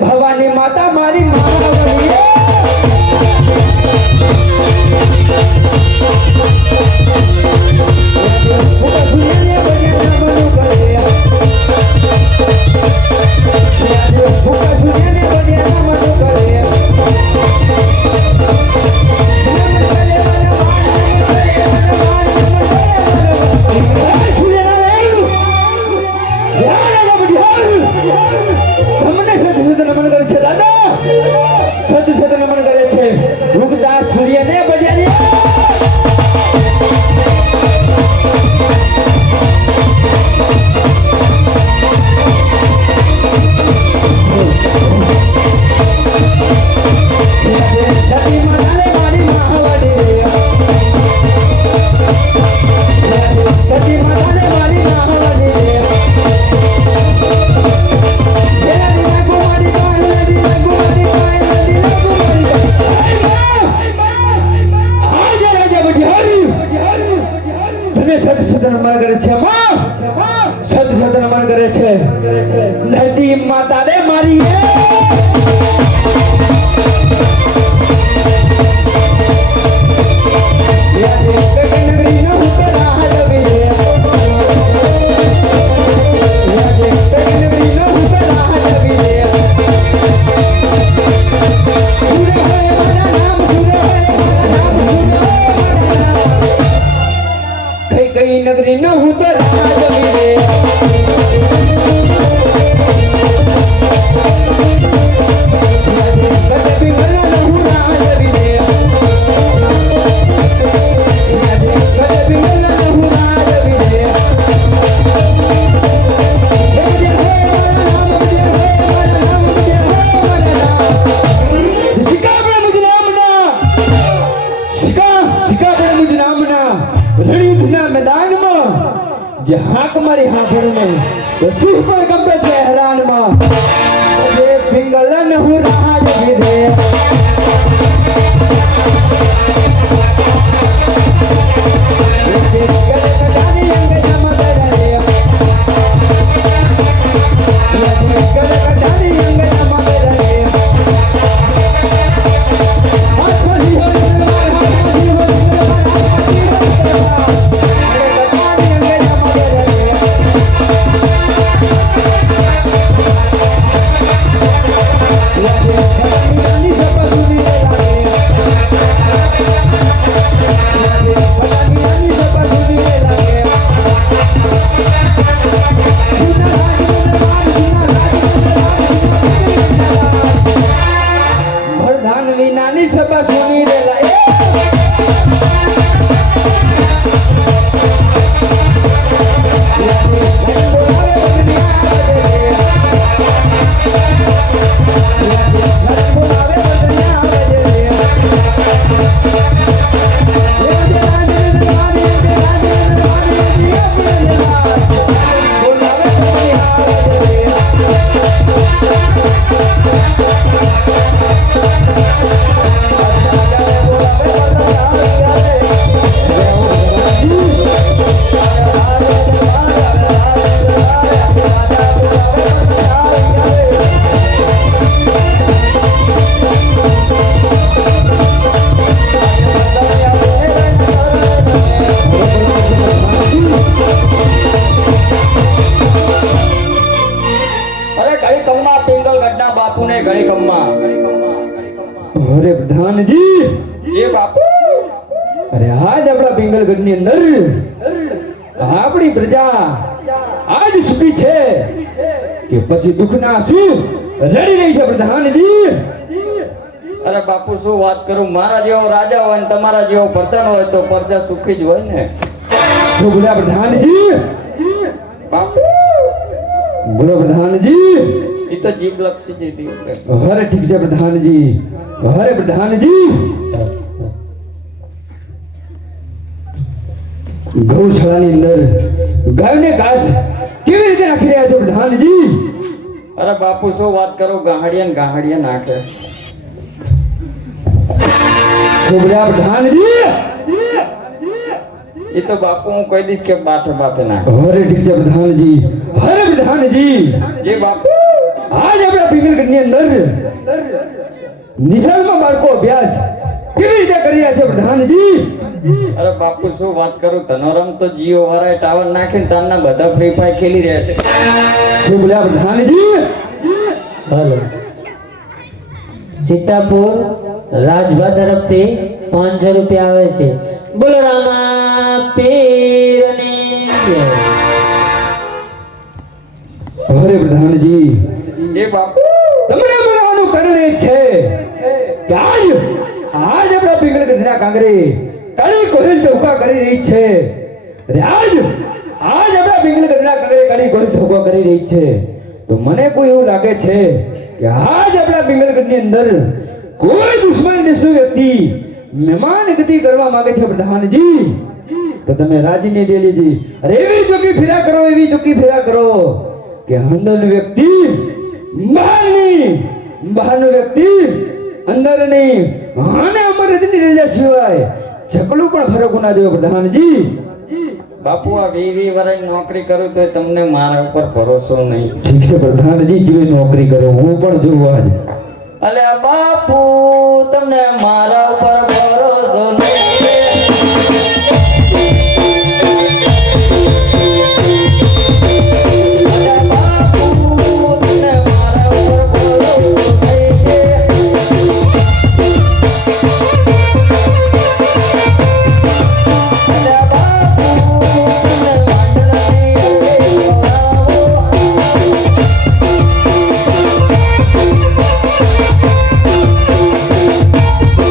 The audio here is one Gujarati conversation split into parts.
ભવાની માતા મારી મહારાણી धरती माता रे मारी कई नगरी न हूँ तो जहाँ कमारी हाथों में तो सिर पर कंपे से हैरान माँ ये पिंगला न हो रहा जब दे પ્રધાનજી જે બાપુ અરે આજ આપણા પિંગલગઢની અંદર આપણી પ્રજા આજ સુખી છે કે પછી દુઃખના શું રડી રહી છે પ્રધાનજી. અરે બાપુ શું વાત કરું, મારા જેવો રાજા હોય ને તમારા જેવો પ્રધાન હોય તો પ્રજા સુખી જ હોય ને. શું બોલ્યા પ્રધાનજી? બાપુ બોલો પ્રધાનજી. એ તો જીભ લપસી જતી એટલે. હરે ઠીક છે પ્રધાનજી. હરે પ્રધાનજી ગૌશાળાની અંદર ગાયને ઘાસ કેવી રીતે નાખી રહ્યા છો પ્રધાનજી? અરે બાપુ શું વાત કરું, ગાહડિયા નાખે. શું બોલ્યા પ્રધાનજી? એ તો બાપુ હું કહી દઈશ કે બાથે નાખે. હરે ઠીક છે પ્રધાનજી. હરે પ્રધાનજી જે બાપુ આજ આપણા પિંગલગઢની અંદર નિશાળમાં બાળકો અભ્યાસ કેવી રીતે કરી રહ્યા છે પ્રધાનજી? અરે બાપુ શું વાત કરું, ધનોરમ તો જીઓ વાળા ટાવર નાખીને તારના બધા ફ્રી ફાયર ખેલી રહ્યા છે. શું બોલ્યા પ્રધાનજી? हेलो सीतापुर राजभा तरफથી 500 રૂપિયા આવે છે. બોલો રામા પીરની જય. હરે પ્રધાનજી જે બાપુ તમને બોલાવવાનું કારણ એ છે કે આજ આપણા પિંગલગઢના કાંગરે કાળી કોહિલ ધોકા કરી રહી છે. આજ આપણા પિંગલગઢના કાંગરે કાળી કોહિલ ધોકા કરી રહી છે. તો મને કોઈ એવું લાગે છે કે આજ આપણા પિંગલગઢની અંદર કોઈ દુશ્મન દેશનો વ્યક્તિ મહેમાન ગતિ કરવા માંગે છે પ્રધાનજી. તો તમે રાજીને દે લીધી. અરે એવી ચોકી ફેરા કરો કે અંદરનો વ્યક્તિ બહારનો વ્યક્તિ અંદર નહીં. અને અમારે રજની રજા સિવાય ચકલું પણ ફરક ના દેવો પ્રધાનજી. બાપુ આ 20 વર્ષની નોકરી કરું તો તમને મારા ઉપર ભરોસો નહીં. ઠીક છે પ્રધાનજી, જેવી નોકરી કરો હું પણ જોવા જ. અલ્યા બાપુ તમને મારા ઉપર ભરોસો નહીં. અલ્યા બાપુ તમને મારા ઉપર ભરોસો નહીં. અલ્યા બાપુ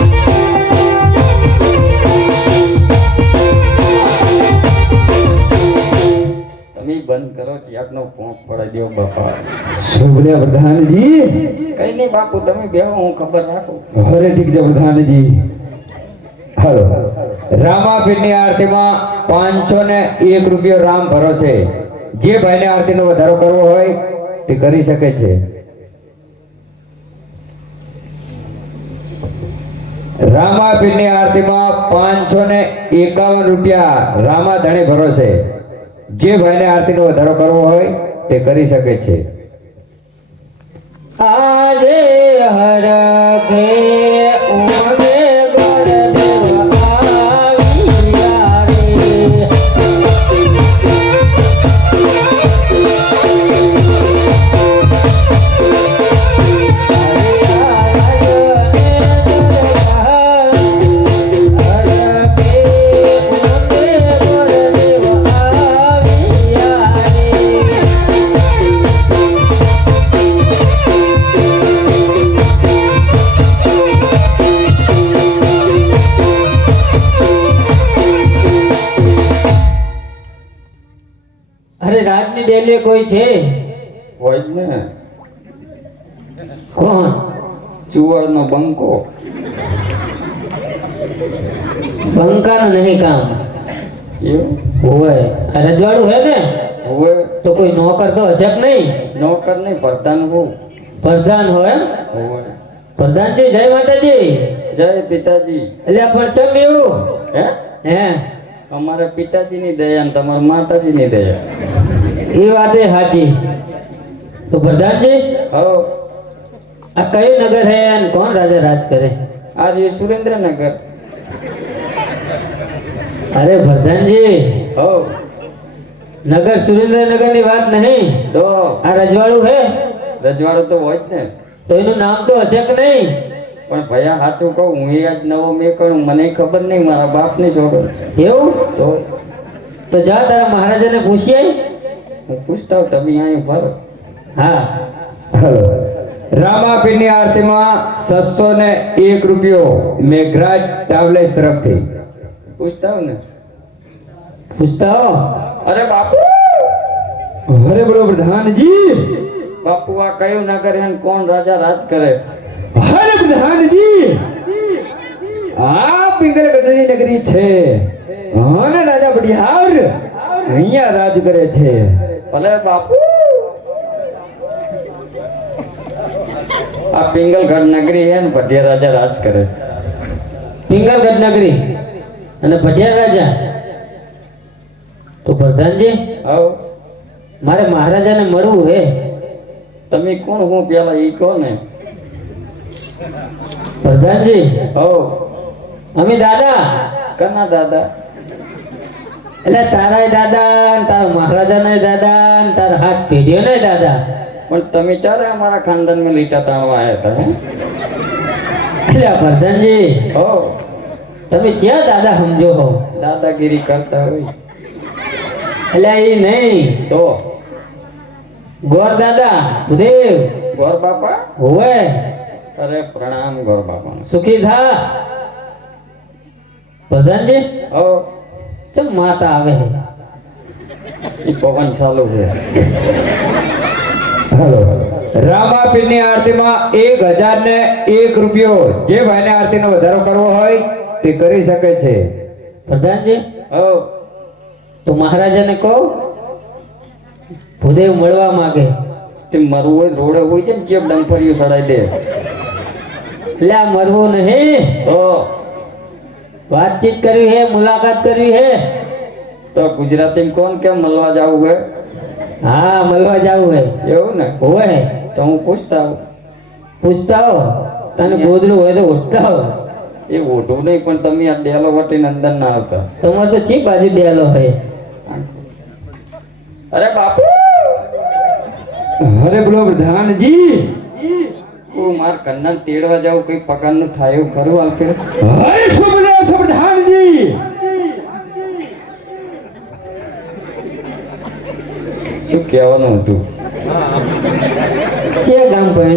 તમને માંડલાની બોલાવો. તમે બંધ કરો ત્યાગનો પોંપ પડાઈ દો બાપા. શું બોલ્યા પ્રધાનજી? કઈ નહીં બાપુ તમે બેહો, હું ખબર રાખું. હરે ઠીક છે પ્રધાનજી. હાલો રામાપીરની આરતીમાં 501 રૂપિયો રામ ભરોસે. જે ભાઈને આરતીનો વધારો કરવો હોય તે કરી શકે છે. રામાપીરની આરતીમાં 551 રૂપિયા રામા ધણે ભરોસે. જે ભાઈને આરતીનો વધારો કરવો હોય તે કરી શકે છે. આજે હરખે ઉમગે ગોરદેવ આવ્યા રે. અરે રાજની ડેલી કોઈ છે? હોય જ ને, કોણ? ચુવડનો બંકો. બંકાનું નહીં કામ એવું હોય. આ રજવાડું હે ને હોય. તો કોઈ નોકર તો હશે કે નહીં? નોકર નહીં, પ્રધાન હોઉં. પ્રધાન હોય એમ? હોય. પ્રધાનજી જય માતાજી. જય પિતાજી. એટલે આ પણ ચમ એવું હે હે? અમારે પિતાજીની દયા ને તમારા માતાજીની દયા. એ વાત એ સાચી. તો પ્રધાનજી હો આ કયું નગર હે અને કોણ રાજા રાજ કરે? આજે સુરેન્દ્રનગર. અરે પ્રધાનજી હો નગર સુરેન્દ્રનગર ની વાત નહીં. તો આ રજવાડું હે રજવાડું તો હોય જ ને. તો એનું નામ તો હશે કે નહીં? પણ ભૈયા સાચું કહું હું એ આજ નવો મેં કહ્યું મને ખબર નહીં મારા બાપની છોકરો એવું તો જા તારા મહારાજાને પૂછી આય. હું પૂછતા હોઉં તમે અહીં ફરો હા હલો રામાપીરની આરતીમાં 601 રૂપિયો મેઘરાજ ટ્રાવેલર્સ તરફથી. પૂછતા હોઉં ને પૂછતા હો. અરે બાપુ અરે બોલો પ્રધાનજી. બાપુ આ કયું નગર હે ને કોણ રાજા રાજ કરે? અરે પ્રધાનજી આ પિંગલગઢની નગરી છે અને રાજા બડિયાર અહીંયા રાજ કરે છે. ભલે બાપુ આ પિંગલગઢ નગરી હે ને ભટિયા રાજા રાજ કરે. પિંગલગઢ નગરી અને ભટિયા રાજા. તો પ્રધાનજી હવ મારે મહારાજાને મળવું હે. તમે કોણ હું પેલા ઈ કહો ને. પ્રધાનજી હવ અમે દાદા. કના દાદા? એટલે તારાય દાદા ને તારા મહારાજાના દાદા ને તારા હાથ પેઢીઓ ને દાદા. પણ તમે ચારે અમારા ખાનદાનમાં લીટા તાણવા આવ્યા હતા હે? એટલે પ્રધાનજી હો તમે ક્યાં દાદા સમજો હો? દાદાગીરી કરતા હોય એટલે એ નહીં તો ગોર દાદા સુદેવ ગોર બાપા. હોવે અરે પ્રણામ ગોર બાપા. સુખી થા. પ્રધાનજી હો ચમ માતા આવે છે? ઈ પવન ચાલુ છે. હલો રામાપીરની આરતીમાં 1001 રૂપિયો જે ભાઈને આરતીનો વધારો કરવો હોય તે કરી શકે છે. પ્રધાનજી હો તો મહારાજાને કહો ભૂદેવ મળવા માંગે. તે મરવું હોય રોડે હોય છે ને ચેપ ડંફરિયું સડાઈ દે. એટલે આ મરવું નહીં, તો વાતચીત કરવી હે, મુલાકાત કરવી હે. તો ગુજરાતીમાં કોણ કેમ મળવા જાવું હે? હા મળવા જાવું હે. એવું ને? હોવે તો હું પૂછતા આવું. પૂછતા હો. તને ગોદડું હોય તો ઉઠતા હો. એ ઓઢું નહીં પણ તમે આ ડેલો વટીને અંદર ના આવતા. તમારે તો ચી બાજુ ડેલો હોય. અરે બાપુ અરે બોલો પ્રધાનજી. હું માર કન્ના તેડવા જાઉં કઈ પગારનું થાય એવું ખરું હાલ ફેર? અરે શું બોલો છો પ્રધાનજી? શું કહેવાનું હતું? કે ગામ પર